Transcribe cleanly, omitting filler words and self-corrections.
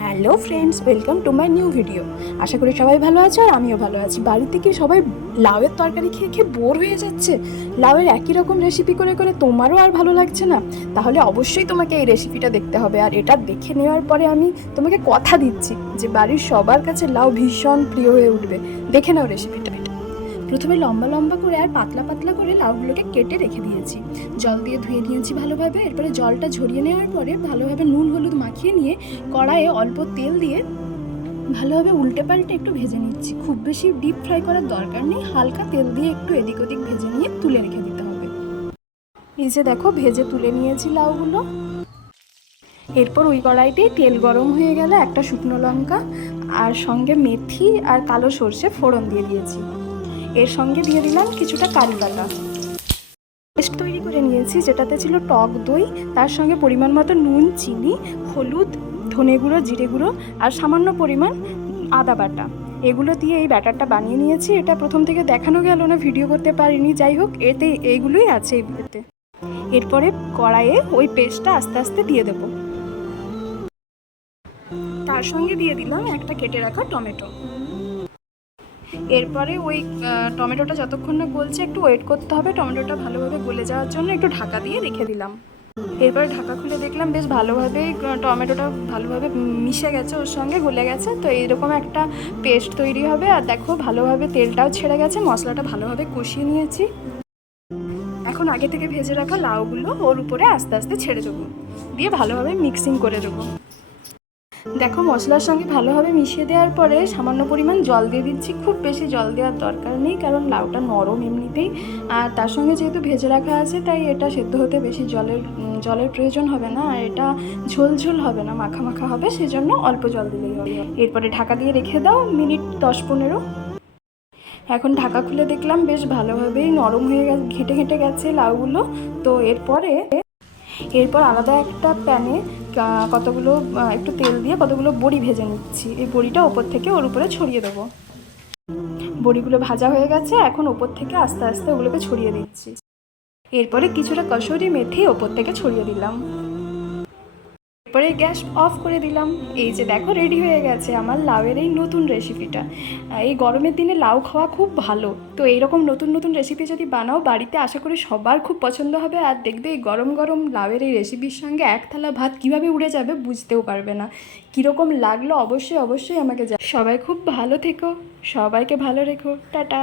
Hello friends, welcome to my new video. আশা করি সবাই ভালো আছে আর আমিও ভালো আছি। বাড়িতে কি সবাই লাউয়ের তরকারি খেয়ে খেয়ে বোর হয়ে যাচ্ছে? লাউয়ের একই রকম রেসিপি করে করে তোমারও আর ভালো লাগছে না? তাহলে অবশ্যই তোমাকে এই রেসিপিটা দেখতে হবে। আর এটা দেখে নেওয়ার পরে আমি তোমাকে কথা দিচ্ছি যে বাড়ির সবার কাছে লাউ ভীষণ প্রিয় হয়ে উঠবে। দেখে নাও রেসিপিটা। প্রথমে লম্বা লম্বা করে আর পাতলা পাতলা করে লাউগুলোকে কেটে রেখে দিয়েছি। জল দিয়ে ধুয়ে নিয়েছি ভালোভাবে। এরপরে জলটা ঝরিয়ে নেওয়ার পরে ভালোভাবে নুন হলুদ মাখিয়ে নিয়ে কড়াইয়ে অল্প তেল দিয়ে ভালোভাবে উল্টে পাল্টে একটু ভেজে নিচ্ছি। খুব বেশি ডিপ ফ্রাই করার দরকার নেই, হালকা তেল দিয়ে একটু এদিক ওদিক ভেজে নিয়ে তুলে রেখে দিতে হবে। এই যে দেখো, ভেজে তুলে নিয়েছি লাউগুলো। এরপর ওই কড়াইতেই তেল গরম হয়ে গেলে একটা শুকনো লঙ্কা আর সঙ্গে মেথি আর কালো সর্ষে ফোড়ন দিয়ে দিয়েছি। এর সঙ্গে দিয়ে দিলাম কিছুটা কারি পাতা। পেস্ট তৈরি করে নিয়েছি, যেটাতে ছিল টক দই, তার সঙ্গে পরিমাণ মতো নুন, চিনি, হলুদ, ধনে গুঁড়ো, জিরে গুঁড়ো আর সামান্য পরিমাণ আদা বাটা। এগুলো দিয়ে এই ব্যাটারটা বানিয়ে নিয়েছি। এটা প্রথম থেকে দেখানো গেল না, ভিডিও করতে পারিনি। যাই হোক, এতে এইগুলোই আছে এই ভিডিওতে। এরপরে কড়াইয়ে ওই পেস্টটা আস্তে আস্তে দিয়ে দেবো। তার সঙ্গে দিয়ে দিলাম একটা কেটে রাখা টমেটো। এরপরে ওই টমেটোটা যতক্ষণ না গলছে একটু ওয়েট করতে হবে। টমেটোটা ভালোভাবে গলে যাওয়ার জন্য একটু ঢাকা দিয়ে রেখে দিলাম। এরপর ঢাকা খুলে দেখলাম বেশ ভালোভাবেই টমেটোটা ভালোভাবে মিশে গেছে, ওর সঙ্গে গলে গেছে। তো এইরকম একটা পেস্ট তৈরি হবে। আর দেখো, ভালোভাবে তেলটাও ছেড়ে গেছে, মশলাটা ভালোভাবে কষিয়ে নিয়েছি। এখন আগে থেকে ভেজে রাখা লাউগুলো ওর উপরে আস্তে আস্তে ছেড়ে দেবো, দিয়ে ভালোভাবে মিক্সিং করে দেবো। দেখো, মশলার সঙ্গে ভালোভাবে মিশিয়ে দেওয়ার পরে সামান্য পরিমাণ জল দিয়ে দিচ্ছি। খুব বেশি জল দেওয়ার দরকার নেই, কারণ লাউটা নরম এমনিতেই। আর তার সঙ্গে যেহেতু ভেজে রাখা আছে, তাই এটা সেদ্ধ হতে বেশি জলের প্রয়োজন হবে না। আর এটা ঝোল ঝোল হবে না, মাখা মাখা হবে, সেজন্য অল্প জল দিলেই হবে। এরপরে ঢাকা দিয়ে রেখে দাও মিনিট 10-15। এখন ঢাকা খুলে দেখলাম বেশ ভালোভাবেই নরম হয়ে গেছে, ঘেঁটে ঘেঁটে গেছে লাউগুলো। তো এরপর আলাদা একটা প্যানে কতগুলো একটু তেল দিয়ে কতগুলো বড়ি ভেজে নিচ্ছি। এই বড়িটা ওপর থেকে ওর উপরে ছড়িয়ে দেবো। বড়িগুলো ভাজা হয়ে গেছে, এখন ওপর থেকে আস্তে আস্তে ওগুলোকে ছড়িয়ে দিচ্ছি। এরপরে কিছুটা কসুরি মেথি ওপর থেকে ছড়িয়ে দিলাম। এরপরে গ্যাস অফ করে দিলাম। এই যে দেখো, রেডি হয়ে গেছে আমার লাউয়ের এই নতুন রেসিপিটা। এই গরমের দিনে লাউ খাওয়া খুব ভালো। তো এইরকম নতুন নতুন রেসিপি যদি বানাও বাড়িতে, আশা করি সবার খুব পছন্দ হবে। আর দেখবে এই গরম গরম লাউয়ের এই রেসিপির সঙ্গে এক থালা ভাত কীভাবে উড়ে যাবে বুঝতেও পারবে না। কীরকম লাগলো অবশ্যই অবশ্যই আমাকে সবাই খুব ভালো থেকো, সবাইকে ভালো রেখো, টাটা।